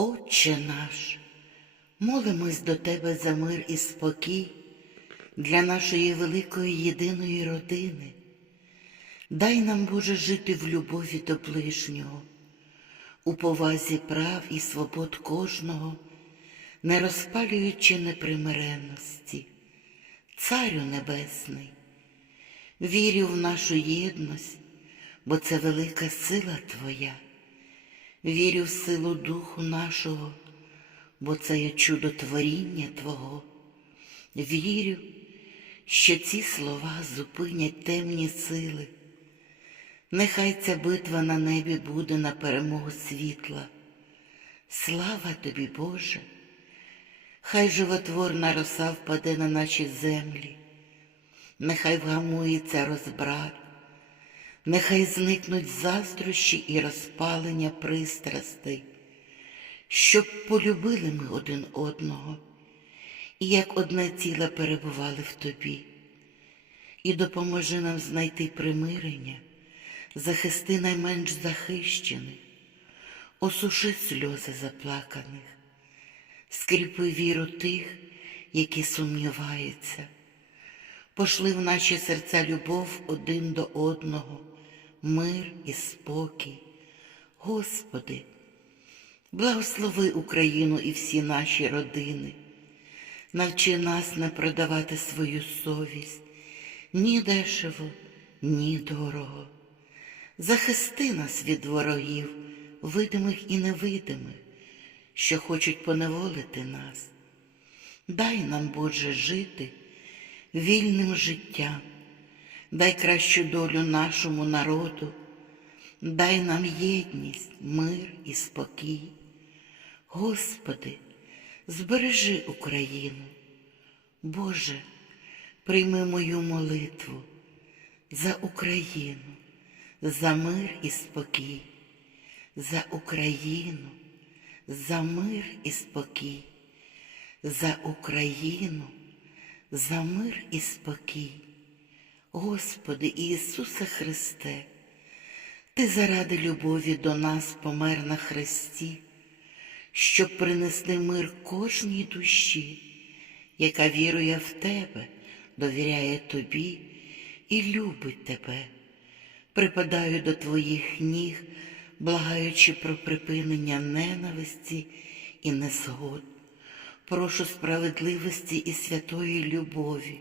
Отче наш, молимось до Тебе за мир і спокій для нашої великої єдиної родини. Дай нам, Боже, жити в любові до ближнього, у повазі прав і свобод кожного, не розпалюючи непримиренності. Царю Небесний, вірю в нашу єдність, бо це велика сила Твоя. Вірю в силу Духу нашого, бо це є чудотворіння Твого. Вірю, що ці слова зупинять темні сили. Нехай ця битва на небі буде на перемогу світла. Слава тобі, Боже! Хай животворна роса впаде на наші землі, нехай вгамується розбрат, нехай зникнуть заздрощі і розпалення пристрастей, щоб полюбили ми один одного, і як одне ціле перебували в тобі, і допоможи нам знайти примирення, захисти найменш захищених, осуши сльози заплаканих, скріпи віру тих, які сумніваються. Пошли в наші серця любов один до одного, мир і спокій. Господи, благослови Україну і всі наші родини. Навчи нас не продавати свою совість ні дешево, ні дорого. Захисти нас від ворогів, видимих і невидимих, що хочуть поневолити нас. Дай нам, Боже, жити вільним життям, дай кращу долю нашому народу, дай нам єдність, мир і спокій. Господи, збережи Україну. Боже, прийми мою молитву за Україну, за мир і спокій, за Україну, за мир і спокій, за Україну за мир і спокій. Господи Ісусе Христе, Ти заради любові до нас помер на хресті, щоб принести мир кожній душі, яка вірує в Тебе, довіряє Тобі і любить Тебе. Припадаю до Твоїх ніг, благаючи про припинення ненависті і незгод. Прошу справедливості і святої любові,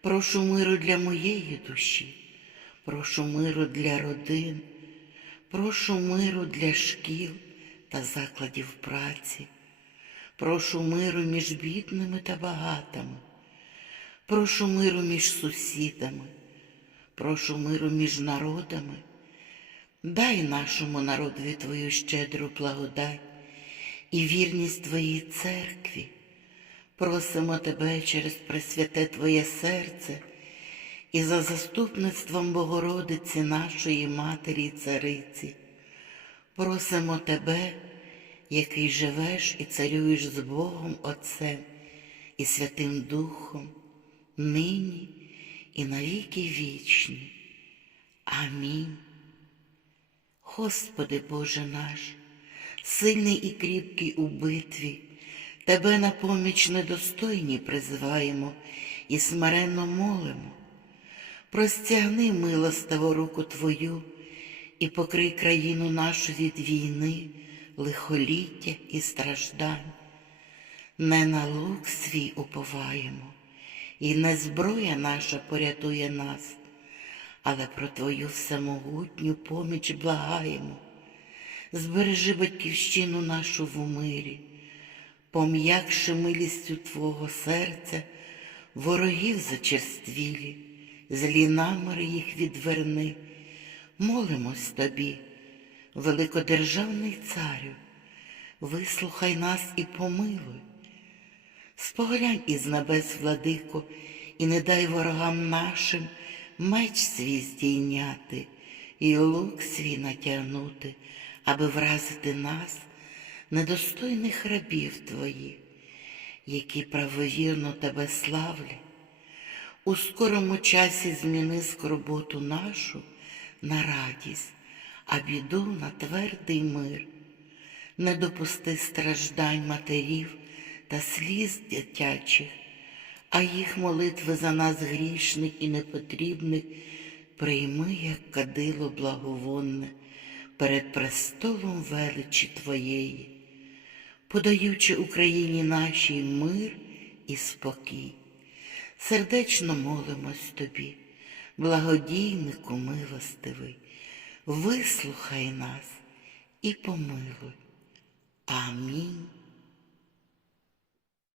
прошу миру для моєї душі, прошу миру для родин, прошу миру для шкіл та закладів праці, прошу миру між бідними та багатими, прошу миру між сусідами, прошу миру між народами. Дай нашому народові Твою щедру благодать і вірність Твоїй церкві. Просимо Тебе через Пресвяте Твоє серце і за заступництвом Богородиці нашої Матері і Цариці. Просимо Тебе, який живеш і царюєш з Богом Отцем і Святим Духом, нині і навіки вічні. Амінь. Господи Боже наш сильний і кріпкий у битві, Тебе на поміч недостойні призиваємо і смиренно молимо. Простягни милостиву руку Твою і покрий країну нашу від війни, лихоліття і страждань. Не на лук свій уповаємо, і не зброя наша порятує нас, але про Твою всемогутню поміч благаємо збережи батьківщину нашу в мирі, пом'якши милістю Твого серця, ворогів зачерствілі, злі наміри їх відверни, молимось тобі, великодержавний царю, вислухай нас і помилуй. Споглянь із небес, владико, і не дай ворогам нашим меч свій здійняти і лук свій натягнути аби вразити нас, недостойних рабів твоїх, які правовірно тебе славлять. У скорому часі зміни скорботу нашу на радість, а біду на твердий мир. не допусти страждань матерів та сліз дитячих, а їх молитви за нас грішних і непотрібних прийми, як кадило благовонне перед престолом величі Твоєї, подаючи Україні нашій мир і спокій. Сердечно молимось Тобі, благодійнику милостивий, вислухай нас і помилуй. Амінь.